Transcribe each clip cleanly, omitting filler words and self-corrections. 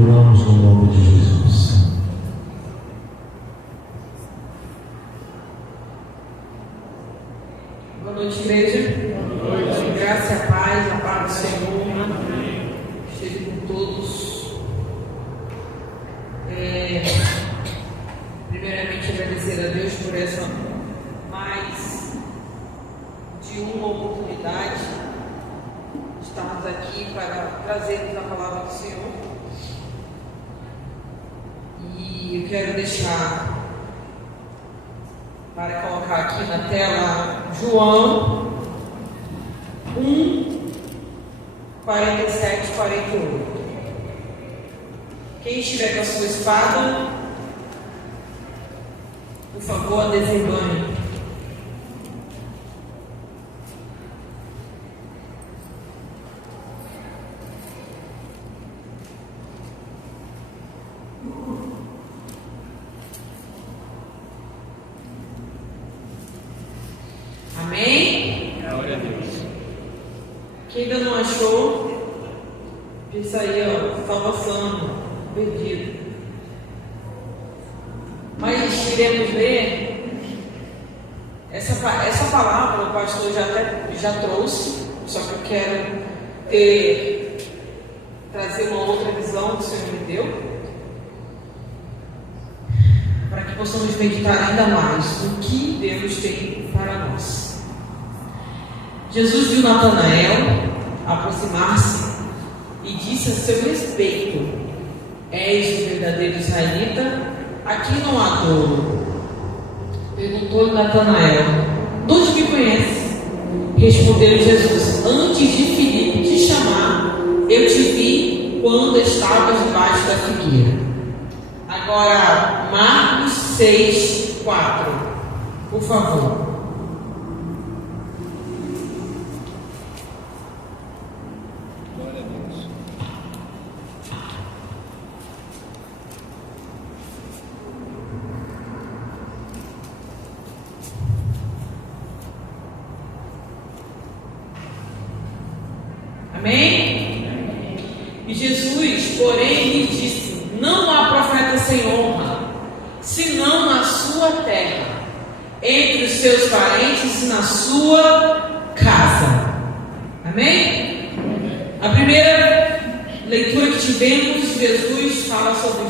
Oramos no nome de Jesus. Boa noite, igreja. Boa noite. Graça e a paz do Senhor. Amém. Esteja com todos. Primeiramente, agradecer a Deus por essa mais de uma oportunidade de estarmos aqui para trazermos a palavra do Senhor. E eu quero deixar para colocar aqui na tela João 1, 47, 48. Quem estiver com a sua espada, por favor, desembanhe. Amém? Glória a Deus. Quem ainda não achou, isso aí, ó, salvação, perdido. Mas iremos ler essa palavra, o pastor já trouxe, só que eu quero trazer uma outra visão que o Senhor me deu, para que possamos meditar ainda mais no que Deus tem para nós. Jesus viu Natanael aproximar-se e disse a seu respeito: És o verdadeiro israelita? Aqui não há dolo. Perguntou-lhe Natanael: De onde me conheces? Respondeu Jesus: Antes de Filipe te chamar, eu te vi quando estavas debaixo da figueira. Agora, Marcos 6, 4, por favor. Glória a Deus. Amém? E Jesus, porém, lhe disse: Não há profeta sem honra, senão na sua terra, entre os seus parentes e na sua casa. Amém? A primeira leitura que tivemos, Jesus fala sobre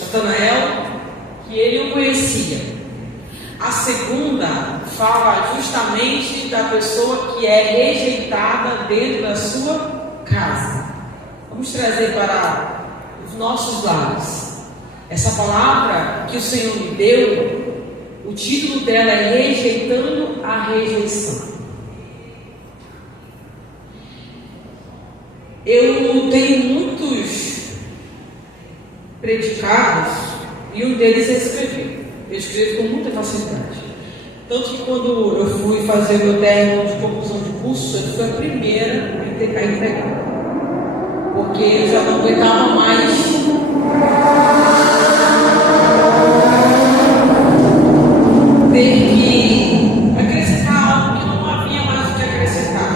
Natanael, que ele o conhecia. A segunda fala justamente da pessoa que é rejeitada dentro da sua casa. Vamos trazer para os nossos lares essa palavra que o Senhor me deu. O título dela é Rejeitando a Rejeição. Eu tenho muitos predicados e um deles é escrever. Eu escrevo com muita facilidade. Tanto que quando eu fui fazer o meu término de conclusão de curso, eu fui a primeira a entregar. Porque eu já não aguentava mais ter que acrescentar algo que não havia mais o que acrescentar.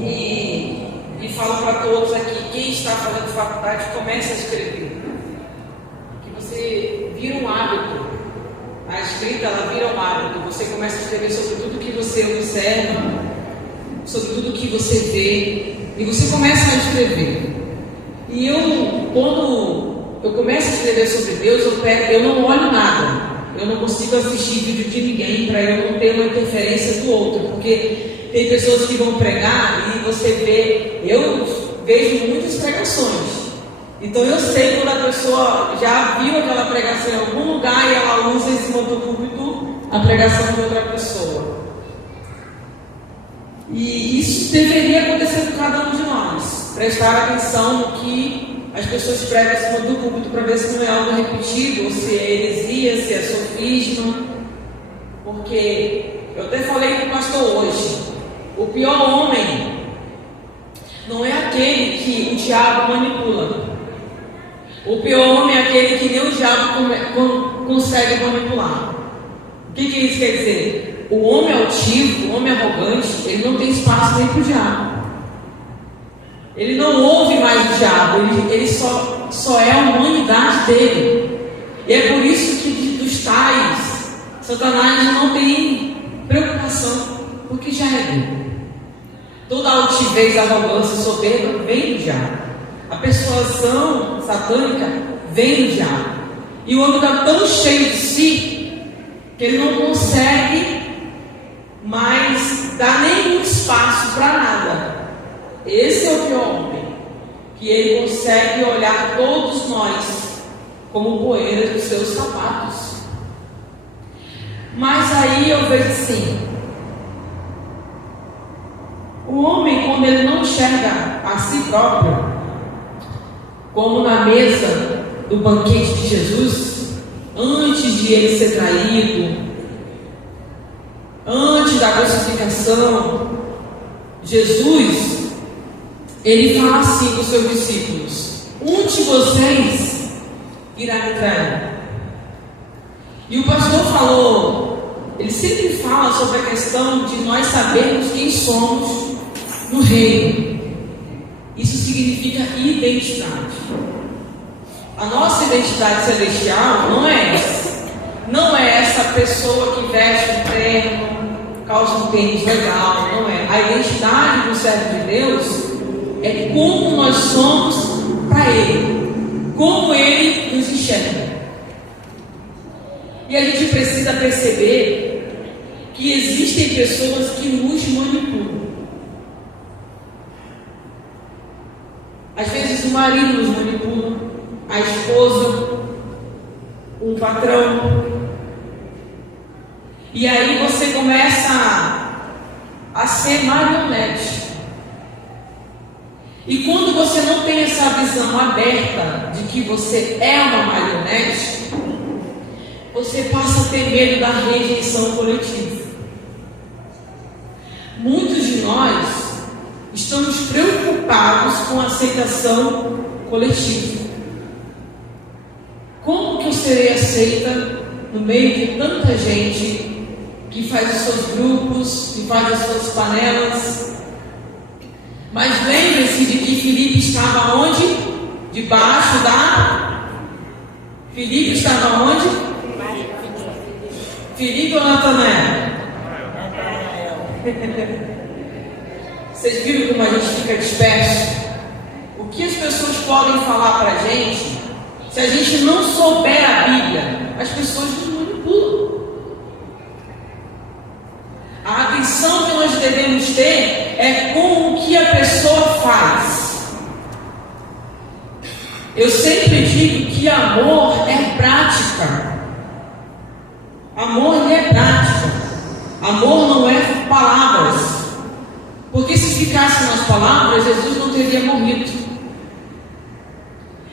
E falo para todos aqui, quem está fazendo faculdade, comece a escrever. Que você vira um hábito. A escrita, ela vira um hábito. Você começa a escrever sobre tudo que você observa, sobre tudo que você vê, e você começa a escrever. E quando eu começo a escrever sobre Deus, eu não olho nada. Eu não consigo assistir vídeo de ninguém para eu não ter uma interferência do outro, porque tem pessoas que vão pregar e você vê, eu vejo muitas pregações. Então eu sei quando a pessoa já viu aquela pregação em algum lugar e ela usa em cima do púlpito a pregação de outra pessoa. E isso deveria acontecer com cada um de nós. Prestar atenção no que as pessoas pregam em cima do púlpito para ver se não é algo repetido, ou se é heresia, se é sofisma. Porque eu até falei com o pastor hoje, o pior homem não é aquele que o diabo manipula. O pior homem é aquele que nem o diabo consegue manipular. O que isso quer dizer? O homem altivo, o homem arrogante, ele não tem espaço nem para o diabo. Ele não ouve mais o diabo, ele só é a humanidade dele. E é por isso que dos tais, Satanás não tem preocupação, porque já é dele. Toda altivez, arrogância, soberba vem do diabo. A persuasão satânica vem do diabo. E o homem está tão cheio de si que ele não consegue mais dar nenhum espaço para nada. Esse é o pior homem, que ele consegue olhar todos nós como poeira dos seus sapatos. Mas aí eu vejo assim: o homem, quando ele não enxerga a si próprio, como na mesa do banquete de Jesus, antes de ele ser traído, antes da crucificação, Jesus, ele fala assim para os seus discípulos: um de vocês irá me trair. E o pastor falou, ele sempre fala sobre a questão de nós sabermos quem somos no reino. Isso significa identidade. A nossa identidade celestial não é essa. Não é essa pessoa que veste um terno, calça um tênis legal. Não é. A identidade do servo de Deus é como nós somos para Ele, como Ele nos enxerga. E a gente precisa perceber que existem pessoas que nos manipulam. Às vezes o marido nos manipula, a esposa, um patrão. E aí você começa a ser marionete. E quando você não tem essa visão aberta de que você é uma marionete, você passa a ter medo da rejeição coletiva. Muitos de nós estamos preocupados com a aceitação coletiva. Como que eu serei aceita no meio de tanta gente que faz os seus grupos, que faz as suas panelas? Mas lembre-se de que Filipe estava onde? Debaixo da... Filipe estava onde? Filipe ou Natanael? Vocês viram como a gente fica disperso? O que as pessoas podem falar para a gente, se a gente não souber a Bíblia, as pessoas nos manipulam. A atenção que nós devemos ter é com o que a pessoa faz. Eu sempre digo que amor é prática. Amor é prática. Amor não é palavras. Porque se ficasse nas palavras, Jesus não teria morrido.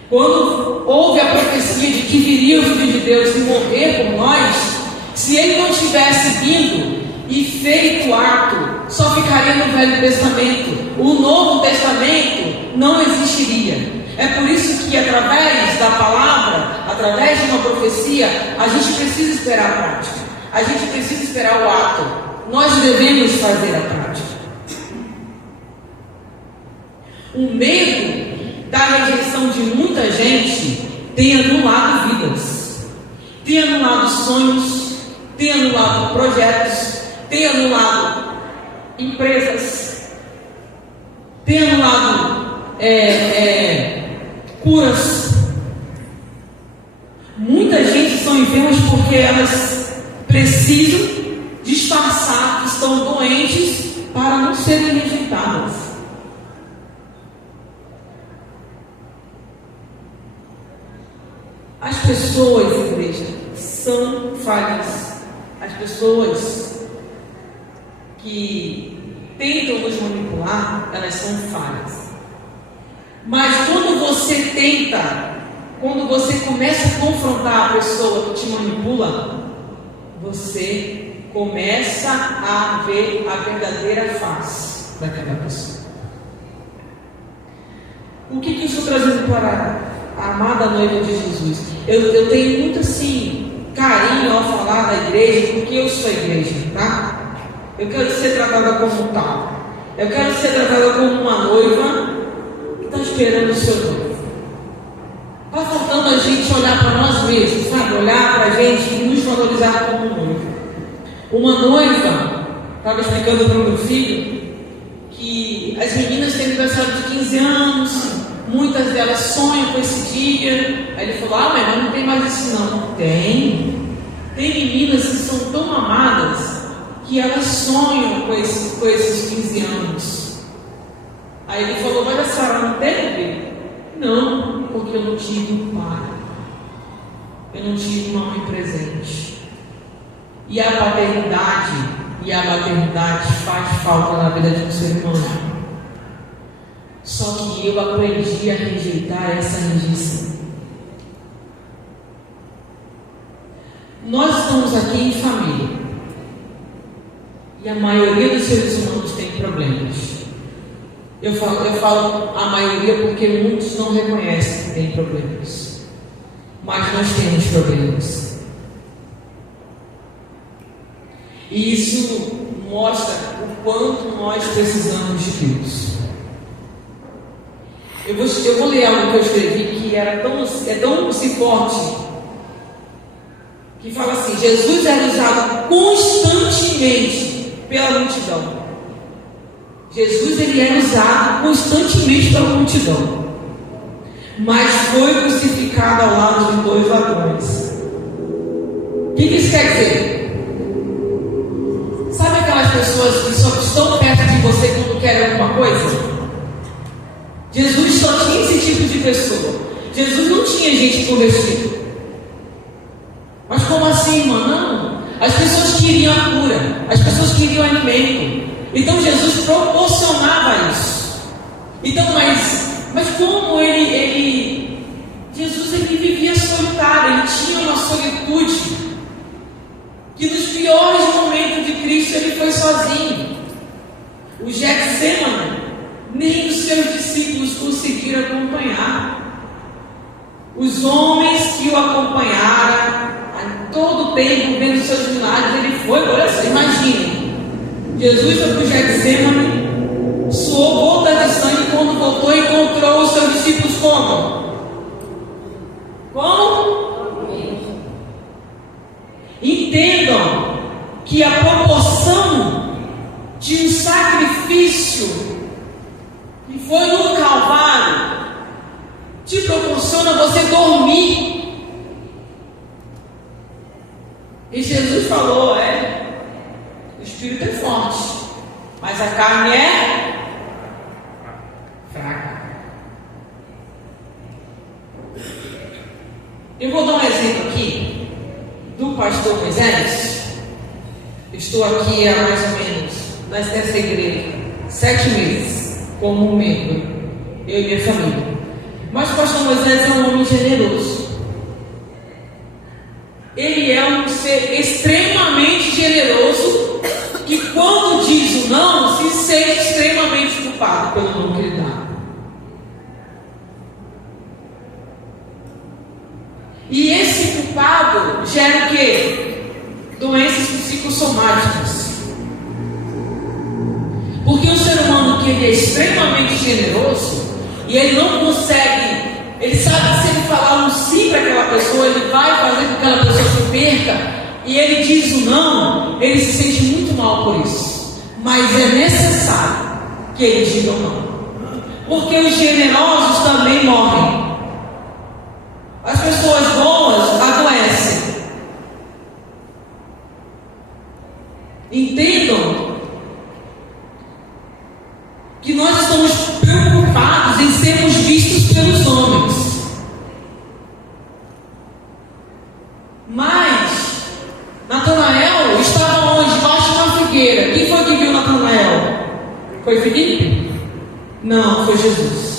Quando houve a profecia de que viria o Filho de Deus e morrer por nós, se ele não tivesse vindo e feito o ato, só ficaria no Velho Testamento. O Novo Testamento não existiria. É por isso que através da palavra, através de uma profecia, a gente precisa esperar a prática. A gente precisa esperar o ato. Nós devemos fazer a prática. O medo da rejeição de muita gente tem anulado vidas, tem anulado sonhos, tem anulado projetos, tem anulado empresas, tem anulado curas. Muita gente são enfermas porque elas precisam disfarçar que estão doentes para não serem rejeitadas. As pessoas, igreja, são falhas. As pessoas que tentam nos manipular, elas são falhas. Mas quando você começa a confrontar a pessoa que te manipula, você começa a ver a verdadeira face daquela pessoa. O que eu estou trazendo para a amada noiva de Jesus? Eu tenho muito assim carinho ao falar da igreja, porque eu sou a igreja, tá? Eu quero ser tratada como tal. Eu quero ser tratada como uma noiva esperando o seu noivo. Está faltando a gente olhar para nós mesmos, sabe? Olhar para a gente e nos valorizar como noivo. Uma noiva, estava explicando para o meu filho, que as meninas têm aniversário de 15 anos, muitas delas sonham com esse dia. Aí ele falou, mas não tem mais isso não. Tem meninas que são tão amadas que elas sonham com esses 15 anos. Aí ele falou, mas a Sara não teve? Não, porque eu não tive um pai, eu não tive uma mãe presente. E a paternidade e a maternidade faz falta na vida de um ser humano. Só que eu aprendi a rejeitar essa injustiça. Nós estamos aqui em família. E a maioria dos seres humanos tem problemas. Eu falo a maioria porque muitos não reconhecem que tem problemas. Mas nós temos problemas. E isso mostra o quanto nós precisamos de Deus. Eu vou ler algo que eu escrevi que é tão forte, que fala assim: Jesus era usado constantemente pela multidão. Jesus ele era usado constantemente pela multidão, mas foi crucificado ao lado de 2 ladrões. O que isso quer dizer? Sabe aquelas pessoas que só estão perto de você quando querem alguma coisa? Jesus só tinha esse tipo de pessoa. Jesus não tinha gente convertida. Mas como assim, irmã? Não. As pessoas queriam a cura, as pessoas queriam alimento. Então Jesus proporcionava isso. Então, mas como Jesus ele vivia solitário, ele tinha uma solitude, que nos piores momentos de Cristo ele foi sozinho. O Getsemane, nem os seus discípulos conseguiram acompanhar. Os homens que o acompanharam a todo tempo, vendo seus milagres, ele foi. Olha só, imagine, Jesus foi para o Getsemane, suou gota de sangue, quando voltou encontrou os seus discípulos como? Entendam que a proporção de um sacrifício que foi no Calvário te proporciona você dormir. E Jesus falou, o espírito é forte, mas a carne é fraca. Eu vou dar um exemplo aqui do pastor Moisés. Estou aqui há mais ou menos nessa igreja 7 meses como membro, eu e minha família. Mas o pastor Moisés é um homem generoso. Ele é um ser extremamente generoso, que quando diz o não, se sente extremamente culpado pelo não que ele dá. E esse culpado gera o quê? Doenças psicossomáticas. Porque o ser humano que ele é extremamente generoso e ele não consegue, ele sabe que se ele falar um sim para aquela pessoa, ele vai fazer com que aquela pessoa se perca, e ele diz o não, ele se sente muito mal por isso. Mas é necessário que ele diga o não, porque os generosos também morrem. As pessoas boas adoecem. Entendam que nós estamos preocupados em sermos vistos pelos homens. Mas Natanael estava onde? Debaixo de uma figueira. Quem foi que viu Natanael? Foi Filipe? Não, foi Jesus.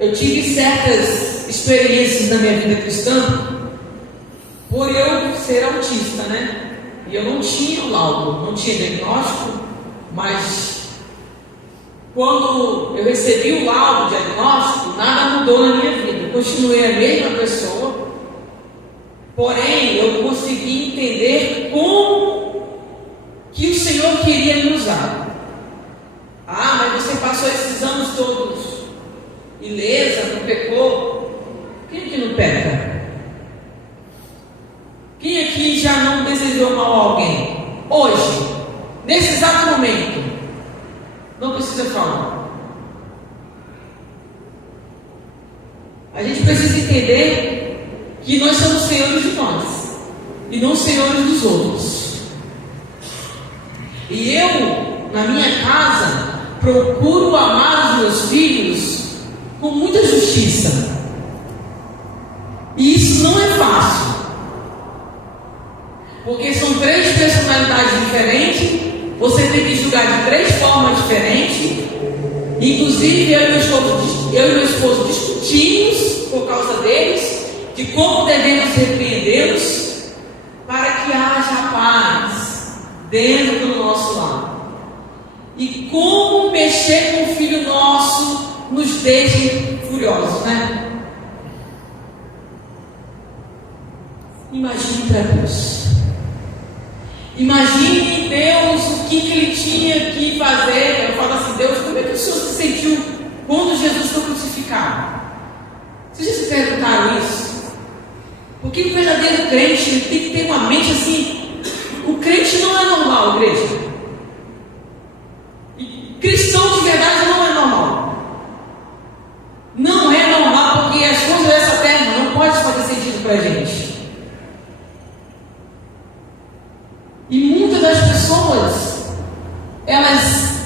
Eu tive certas experiências na minha vida cristã por eu ser autista, né? E eu não tinha laudo, não tinha diagnóstico, mas Quando eu recebi o laudo diagnóstico, nada mudou na minha vida. Eu continuei a mesma pessoa, porém eu consegui entender como que o Senhor queria me usar. Ah, mas você passou esses anos todos ilesa, não pecou. Quem aqui não peca? Quem aqui já não desejou mal a alguém? Hoje, nesse exato momento, não precisa falar. A gente precisa entender que nós somos senhores de nós e não senhores dos outros. E eu, na minha casa, procuro amar os meus filhos com muita justiça. E isso não é fácil, porque são 3 personalidades diferentes. Você tem que julgar de 3 formas diferentes. Inclusive eu e meu esposo discutimos por causa deles, de como devemos repreendê-los para que haja paz dentro do nosso lar. E como mexer com o filho nosso nos deixe furiosos, né? Imagine para Deus. Imagine Deus, o que ele tinha que fazer. Eu falo assim, Deus, como é que o Senhor se sentiu quando Jesus foi crucificado? Vocês já se perguntaram isso? Porque o verdadeiro crente ele tem que ter uma mente assim. O crente não é normal, igreja. E cristão de verdade não é normal. Não é normal, porque as coisas dessa terra não podem fazer sentido para a gente. E muitas das pessoas, elas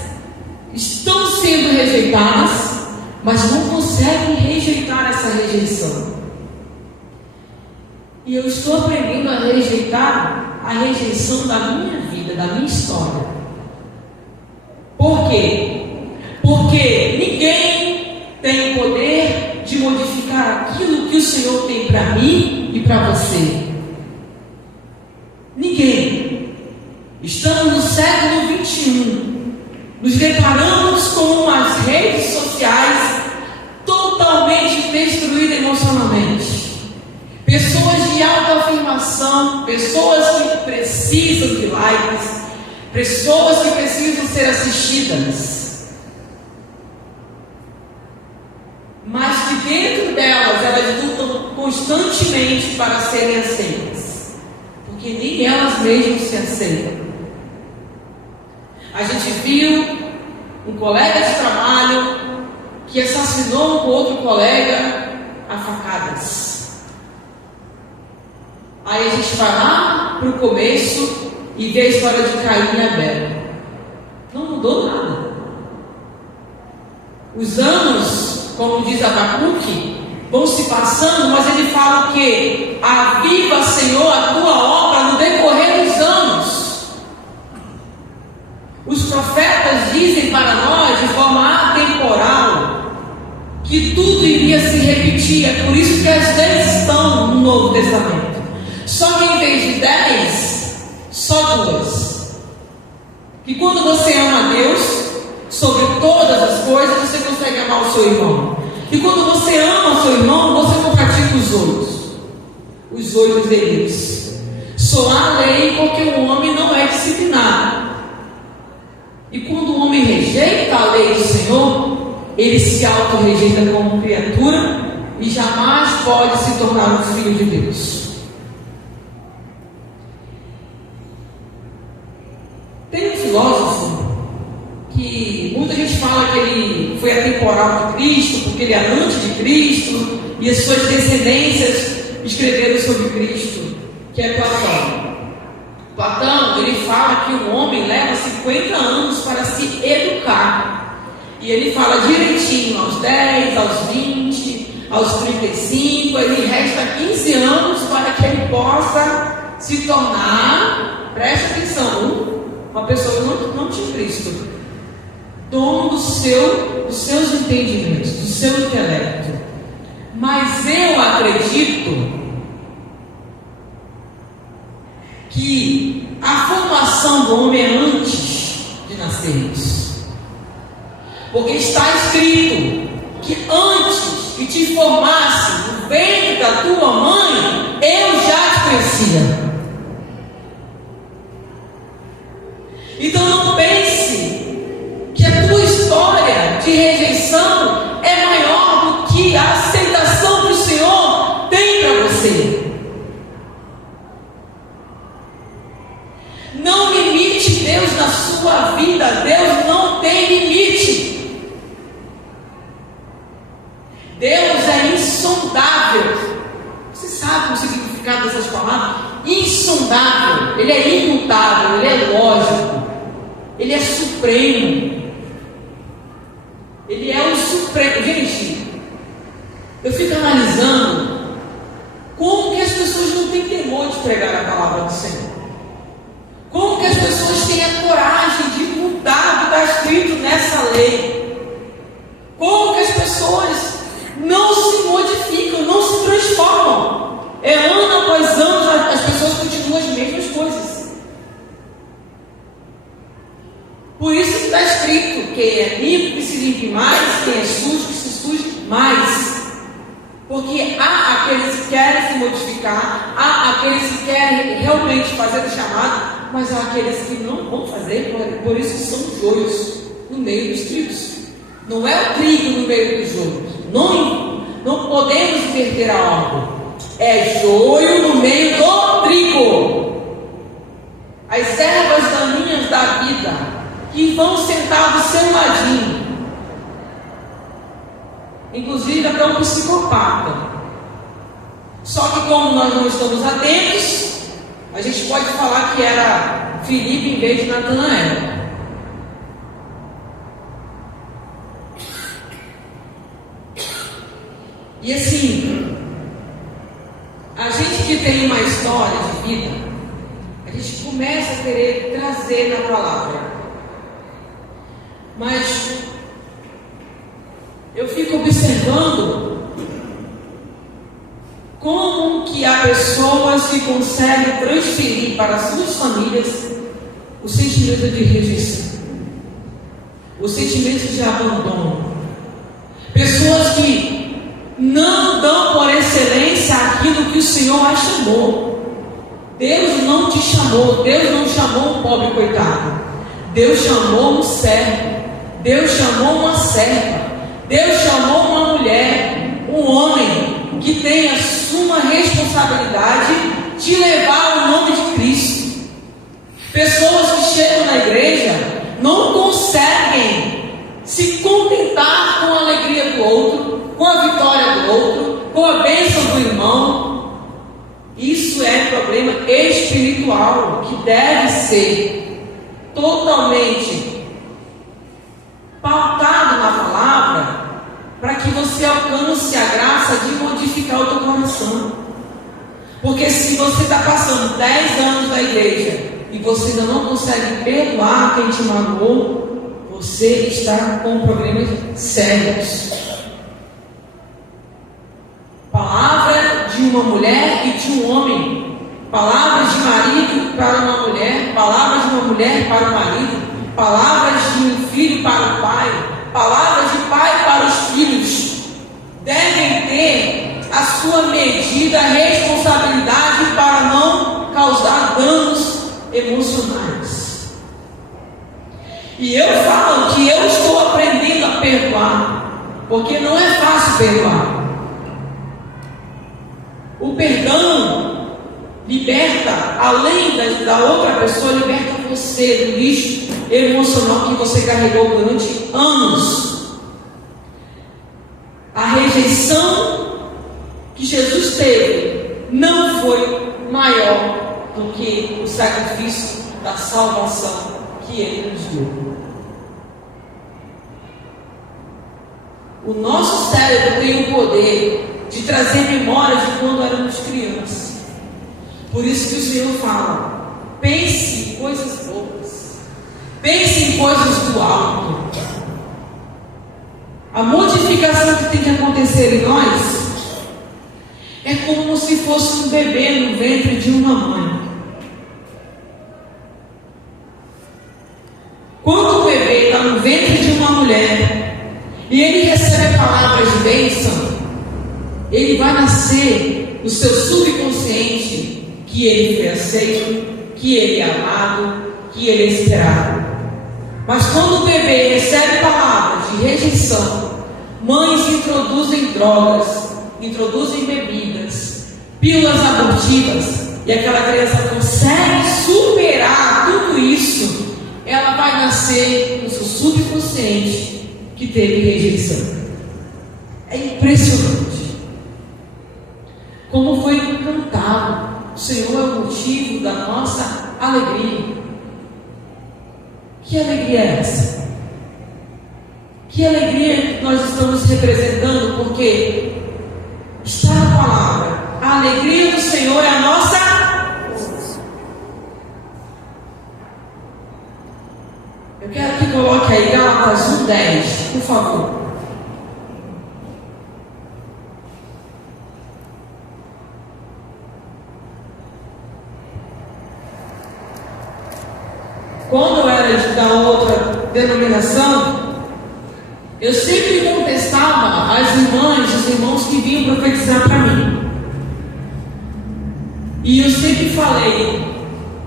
estão sendo rejeitadas, mas não conseguem rejeitar essa rejeição. E eu estou aprendendo a rejeitar a rejeição da minha vida, da minha história. Por quê? Porque ninguém tem o poder de modificar aquilo que o Senhor tem para mim e para você. Ninguém. Estamos no século 21. Nos deparamos com as redes sociais totalmente destruídas emocionalmente. Pessoas de autoafirmação, pessoas que precisam de likes, pessoas que precisam ser assistidas. Mas que dentro delas, elas lutam constantemente para serem aceitas. Porque nem elas mesmas se aceitam. A gente viu um colega de trabalho que assassinou um outro colega a facadas. Aí a gente vai lá para o começo e vê a história de Caim e Abel. Não mudou nada. Os anos, como diz Abacuque, vão se passando, mas ele fala que aviva, Senhor, a tua obra no decorrer dos anos. Os profetas dizem para nós de forma atemporal que tudo iria se repetir. É por isso que as 10 estão no Novo Testamento. Só que em vez de 10, só 2. Que quando você ama a Deus sobre todas as coisas, você consegue amar o seu irmão. E quando você ama o seu irmão, você não pratica os 8 delitos. Só há lei porque o homem não é disciplinado. E quando o homem rejeita a lei do Senhor, ele se auto-rejeita como criatura e jamais pode se tornar um filho de Deus. Tem um filósofo que muita gente fala que ele foi atemporal de Cristo, porque ele é antes de Cristo, e as suas descendências escreveram sobre Cristo, que é Platão. Platão, ele fala que o homem leva 50 anos para se educar. E ele fala direitinho, aos 10, aos 20, aos 35, ele resta 15 anos para que ele possa se tornar, preste atenção, uma pessoa não de Cristo, dono dos seus entendimentos, do seu intelecto. Mas eu acredito que a formação do homem é antes de nascermos. está escrito que antes que te formasse no ventre da tua mãe, eu já te conhecia. Então não pense que a tua história de rejeição é maior do que a aceitação que o Senhor tem para você. Não limite Deus na sua vida. Deus não tem limite. Deus é insondável. Você sabe o significado dessas palavras? Insondável. Ele é imutável, ele é lógico, ele é supremo. Ele é o supremo. Gente, eu fico analisando como que as pessoas não têm temor de pregar a palavra do Senhor. Como que as pessoas têm a coragem de mudar o que está escrito nessa lei? Como que as pessoas não se modificam, não se transformam? Ano após ano, as pessoas continuam as mesmas coisas. Por isso que está escrito: quem é limpo que se limpe mais, quem é sujo que se suje mais. Porque há aqueles que querem se modificar, há aqueles que querem realmente fazer o chamado, mas há aqueles que não vão fazer, por isso que são joios no meio dos trigos. Não é o trigo no meio dos joios. Não podemos inverter a ordem. É joio no meio do trigo. As ervas daninhas da vida que vão sentar do seu ladinho. Inclusive até um psicopata. Só que como nós não estamos atentos, a gente pode falar que era Filipe em vez de Natanael. E assim, a gente que tem uma história de vida, a gente começa a querer trazer na palavra. Mas eu fico observando como que há pessoas que conseguem transferir para as suas famílias o sentimento de rejeição, o sentimento de abandono. Pessoas que não dão por excelência aquilo que o Senhor a chamou. Deus não te chamou, Deus não chamou um pobre coitado. Deus chamou um servo, Deus chamou uma serva, Deus chamou uma mulher, um homem que tem a suma responsabilidade de levar o nome de Cristo. Pessoas que chegam na igreja não conseguem se contentar com a alegria do outro, com a vitória do outro, com a bênção do irmão. Isso é problema espiritual que deve ser totalmente pautado na palavra, para que você alcance a graça de modificar o teu coração. Porque se você está passando 10 anos na igreja e você ainda não consegue perdoar quem te magoou, você está com problemas sérios. Palavra de uma mulher e de um homem, palavras de marido para uma mulher, palavras de uma mulher para o marido, palavras de um filho para o pai, palavras de pai para os filhos, devem ter a sua medida, responsabilidade para não causar danos emocionais. E eu falo que eu estou aprendendo a perdoar, porque não é fácil perdoar. O perdão liberta, além da outra pessoa, liberta você do lixo emocional que você carregou durante anos. A rejeição que Jesus teve não foi maior do que o sacrifício da salvação que Ele nos deu. O nosso cérebro tem o poder de trazer memórias de quando éramos crianças. Por isso que o Senhor fala: pense em coisas boas, pense em coisas do alto. A modificação que tem que acontecer em nós é como se fosse um bebê no ventre de uma mãe. Quando o bebê está no ventre de uma mulher, e ele recebe palavras de bênção, ele vai nascer no seu subconsciente que ele foi aceito, que ele é amado, que ele é esperado. Mas quando o bebê recebe palavras de rejeição, mães introduzem drogas, introduzem bebidas, pílulas abortivas, e aquela criança consegue superar tudo isso, ela vai nascer no seu subconsciente que teve rejeição. É impressionante. Como foi cantado, o Senhor é o motivo da nossa alegria. Que alegria é essa? Que alegria que nós estamos representando, porque está na palavra. A alegria do Senhor é a nossa. Eu quero que coloque aí Gálatas 1:10, por favor. Quando eu era da outra denominação, eu sempre contestava as irmãs, os irmãos que vinham profetizar para mim. E eu sempre falei: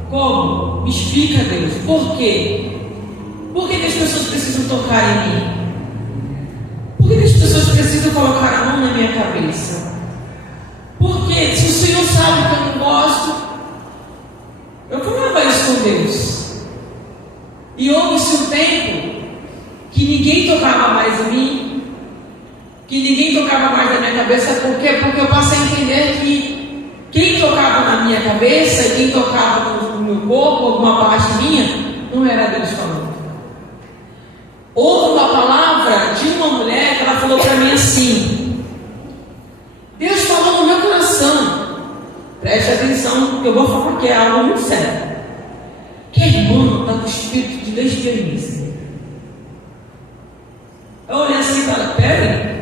como? Me explica, Deus, por quê? Por que as pessoas precisam tocar em mim? Por que as pessoas precisam colocar a mão na minha cabeça? Porque se o Senhor sabe que eu não gosto, eu falava isso com Deus. E houve-se um tempo que ninguém tocava mais em mim, que ninguém tocava mais na minha cabeça. Por quê? Porque eu passei a entender que quem tocava na minha cabeça, quem tocava no meu corpo, alguma parte minha, não era Deus falando. Houve uma palavra de uma mulher que ela falou para mim assim: Deus falou no meu coração, preste atenção que eu vou falar que é algo muito sério, que a irmã está com o espírito de lesbianismo. Eu olhei assim e falei: peraí,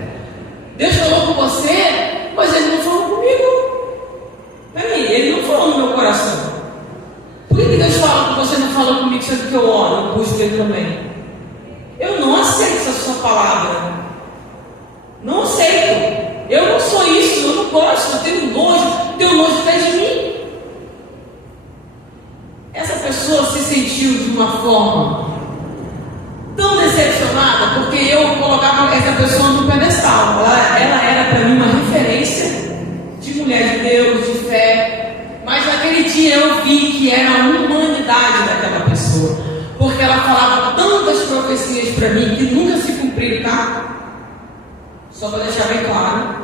Deus falou com você, mas ele não falou comigo. Peraí, ele não falou no meu coração. Por que Deus fala que você não falou comigo, sendo que eu oro, eu busco ele também? Eu não aceito essa sua palavra. Não aceito. Eu não sou isso, eu não gosto, eu tenho nojo até de mim. Essa pessoa se sentiu de uma forma tão decepcionada, porque eu colocava essa pessoa no pedestal. Ela era para mim uma referência de mulher de Deus, de fé. Mas naquele dia eu vi que era a humanidade daquela pessoa, porque ela falava tantas profecias para mim que nunca se cumpriram, tá? Só para deixar bem claro.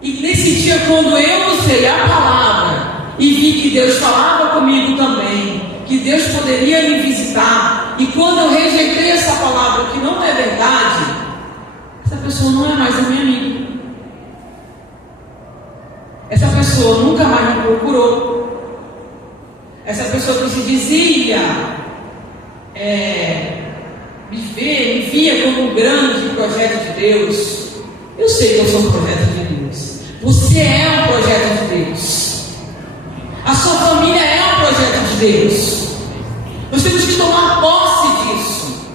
E nesse dia, quando eu usei a palavra e vi que Deus falava comigo também, que Deus poderia me visitar, e quando eu rejeitei essa palavra que não é verdade, essa pessoa não é mais a minha amiga. Essa pessoa nunca mais me procurou. Essa pessoa que se dizia me via como um grande projeto de Deus. Eu sei que eu sou um projeto de Deus. Você é um projeto de Deus. A sua família é um projeto de Deus. Nós temos que tomar posse disso,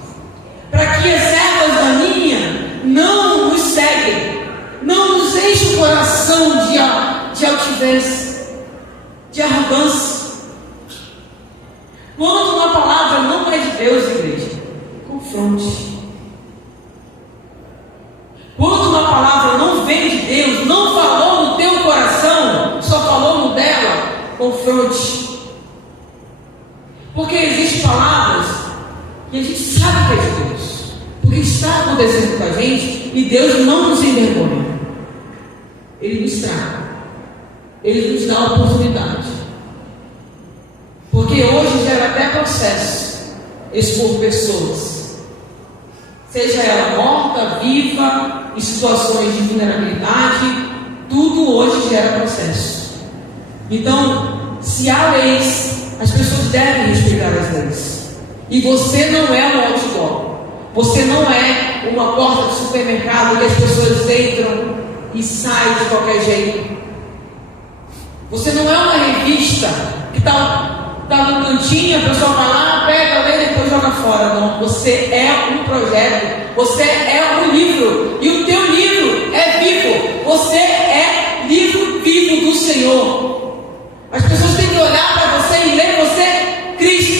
para que as ervas daninhas não nos seguem, não nos enchem o coração de altivez, de arrogância. Quando uma palavra não é de Deus, igreja, confronte. Quando uma palavra não vem de Deus, não falou no teu coração, só falou no dela, confronte. Porque existem palavras que a gente sabe que é de Deus, porque está acontecendo com a gente, e Deus não nos envergonha. Ele nos traga, Ele nos dá a oportunidade. Porque hoje gera até processo expor pessoas, seja ela morta, viva, em situações de vulnerabilidade, tudo hoje gera processo. Então, se há leis, as pessoas devem respeitar as leis. E você não é um outdoor. Você não é uma porta de supermercado que as pessoas entram e saem de qualquer jeito. Você não é uma revista que está está no cantinho, a pessoa vai lá, pega, lê e depois joga fora. Não, você é um projeto, você é um livro, e o teu livro é vivo, você é livro vivo do Senhor. As pessoas têm que olhar para você e ler você Cristo.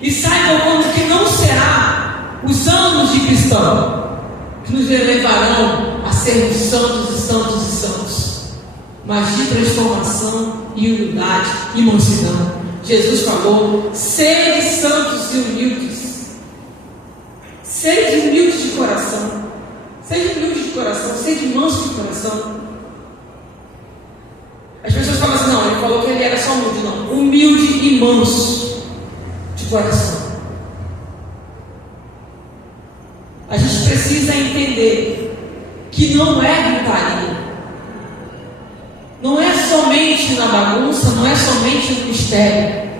E saibam que não será os anos de cristão que nos levarão a sermos santos e santos e santos, mas de transformação e humildade e mansidão. Jesus falou: sede santos e humildes, sede humildes de coração, sede humilde de coração, sede manso de coração. As pessoas falam assim: não, ele falou que ele era só humilde. Não, humilde e manso de coração. A gente precisa entender que não é gritaria, não é somente na bagunça, não é somente no mistério.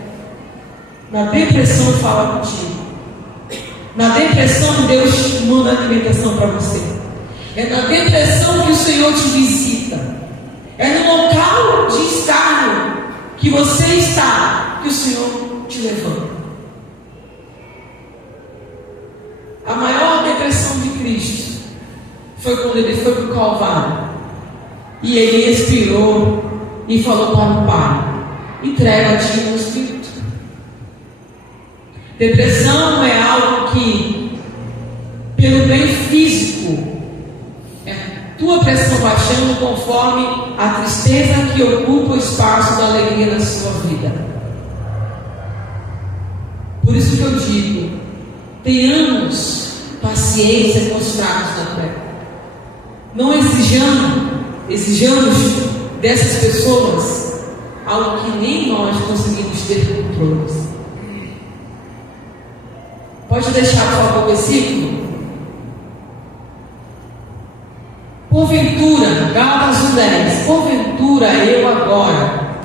Na depressão fala contigo. Na depressão Deus manda alimentação para você. É na depressão que o Senhor te visita. É no local de escárnio que você está que o Senhor te levanta. A maior depressão de Cristo foi quando ele foi para o Calvário e ele expirou e falou para o Pai: entrega a ti o Espírito. Depressão é algo que, pelo bem físico, é tua pressão baixando conforme a tristeza que ocupa o espaço da alegria na sua vida. Por isso que eu digo: tenhamos paciência com os fracos da fé. Não exijamos dessas pessoas algo que nem nós conseguimos ter controle. Pode deixar, por favor, o versículo? Porventura, Gálatas 1:10. Porventura eu agora,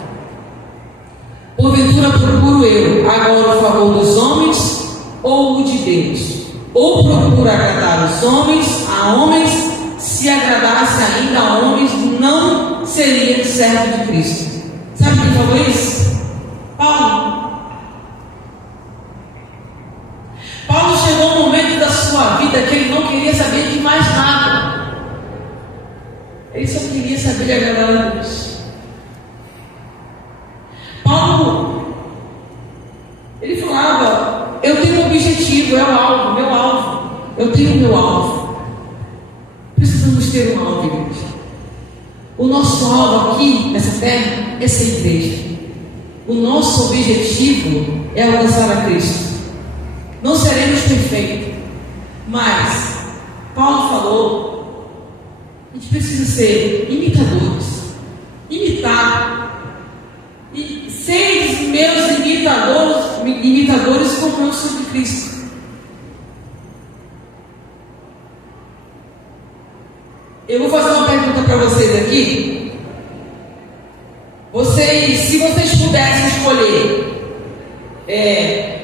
porventura procuro eu agora o favor dos homens ou o de Deus? Ou procuro agradar os homens a homens? Se agradasse ainda a homens, não seria servo de Cristo. Sabe quem falou isso? Paulo. Paulo chegou um momento da sua vida que ele não queria saber de mais nada. Ele só queria saber de agradar a Deus. Paulo, ele falava: eu tenho um objetivo, é o alvo, meu alvo. Eu tenho meu alvo. Precisamos ter um alvo, igreja. O nosso alvo aqui, nessa terra, é ser igreja. O nosso objetivo é alcançar a Cristo. Não seremos perfeitos, mas Paulo falou: a gente precisa ser imitadores. Imitar. E seres meus imitadores como eu sou de Cristo. Eu vou fazer uma pergunta para vocês aqui. Se vocês pudessem escolher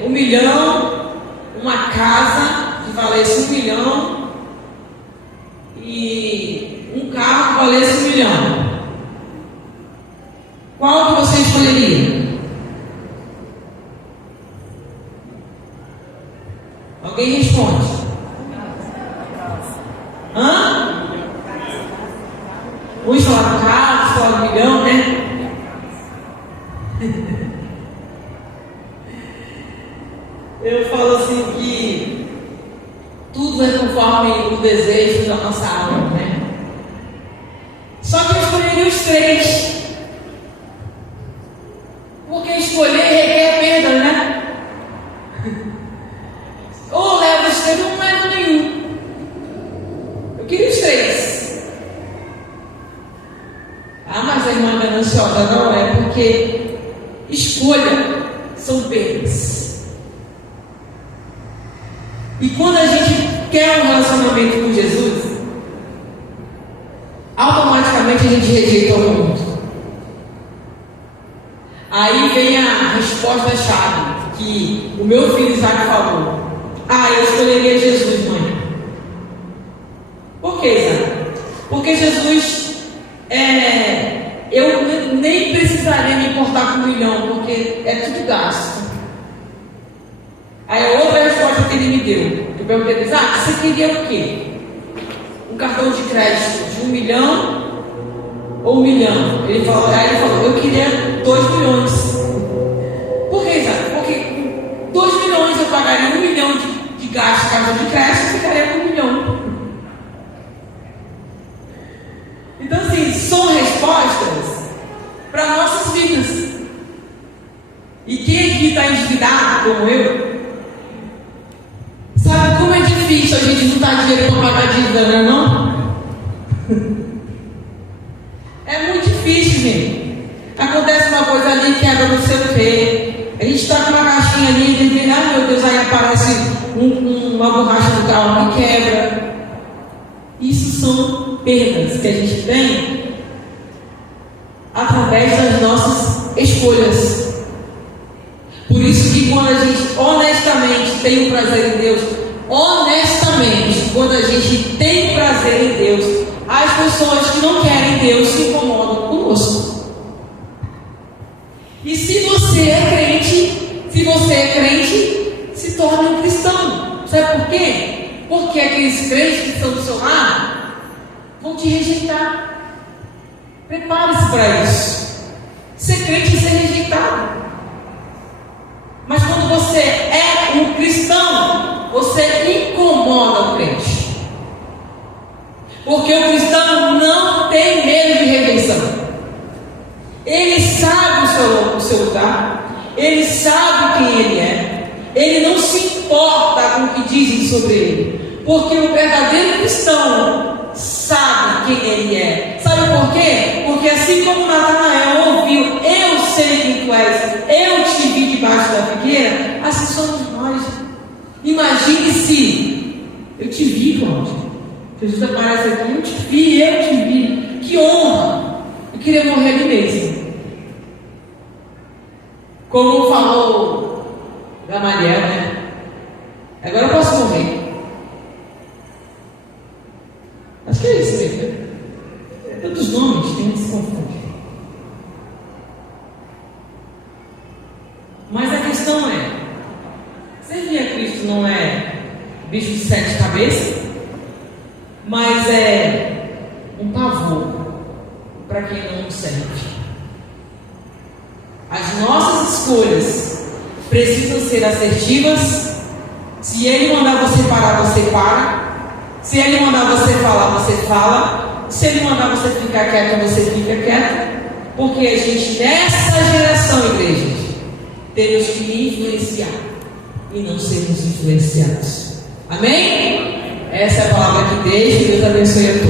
1 milhão, uma casa que valesse 1 milhão e um carro que valesse 1 milhão, qual que você escolheria? Alguém responde. Hã? Uns falaram carro, falaram 1 milhão, né? Eu falo assim que tudo é conforme o desejo da nossa alma, né? Só que eu escolheria os 3. Porque escolher requer perda, né? Ou leva os 3 ou não leva nenhum. Eu queria os 3. Ah, mas a irmã gananciosa não é, porque escolha são perdas. E quando a gente quer um relacionamento com Jesus, automaticamente a gente rejeita o mundo. Aí vem a resposta-chave que o meu filho Isaac falou: eu escolheria Jesus, mãe. Por que, Isaac? Porque Jesus, eu nem precisaria importar com 1 milhão, porque é tudo gasto. Aí a outra resposta que ele me deu, eu perguntei, você queria o quê? Um cartão de crédito de 1 milhão ou 1 milhão? Aí ele falou, eu queria 2 milhões. Por que, Isaac? Porque com 2 milhões eu pagaria 1 milhão de gasto de cartão de crédito e ficaria com 1 milhão. Então, assim, são respostas para nossas vidas. E quem aqui está endividado, como eu, sabe como é difícil a gente juntar dinheiro para pagar dívida, não? É muito difícil, gente. Acontece uma coisa ali, quebra não sei o quê. A gente está com uma caixinha ali, e vem, meu Deus, aí aparece uma borracha do carro que quebra. Isso são perdas que a gente tem através das nossas escolhas. Por isso que quando a gente honestamente tem o prazer em Deus, honestamente, quando a gente tem prazer em Deus, as pessoas que não querem Deus se incomodam conosco. E se você é crente, se torne um cristão. Sabe por quê? Porque aqueles crentes que estão do seu lado vão te rejeitar. Prepare-se para isso. Ser crente é ser rejeitado. Mas quando você é um cristão, você incomoda o crente. Porque o cristão não tem medo de rejeição. Ele sabe o seu lugar. Ele sabe quem ele é. Ele não se importa com o que dizem sobre ele. Porque o verdadeiro cristão sabe quem ele é. Sabe por quê? Porque assim como Natanael ouviu, eu sei quem tu és, eu te vi debaixo da figueira, assim somos nós. Imagine se eu te vi, Cláudio. Jesus aparece aqui, eu te vi. Que honra! Eu queria morrer ali mesmo. Como falou Gamaliel, né? Agora eu posso morrer. Acho que é isso mesmo. Tantos nomes, tem que se confundir. Mas a questão é: servir a Cristo não é bicho de 7 cabeças, mas é um pavor para quem não serve. As nossas escolhas precisam ser assertivas. Se Ele mandar você parar, você para. Se Ele mandar você falar, você fala. Se Ele mandar você ficar quieto, você fica quieto. Porque a gente, nessa geração, igreja, temos que influenciar e não sermos influenciados. Amém? Essa é a palavra que deixo. Deus abençoe a todos.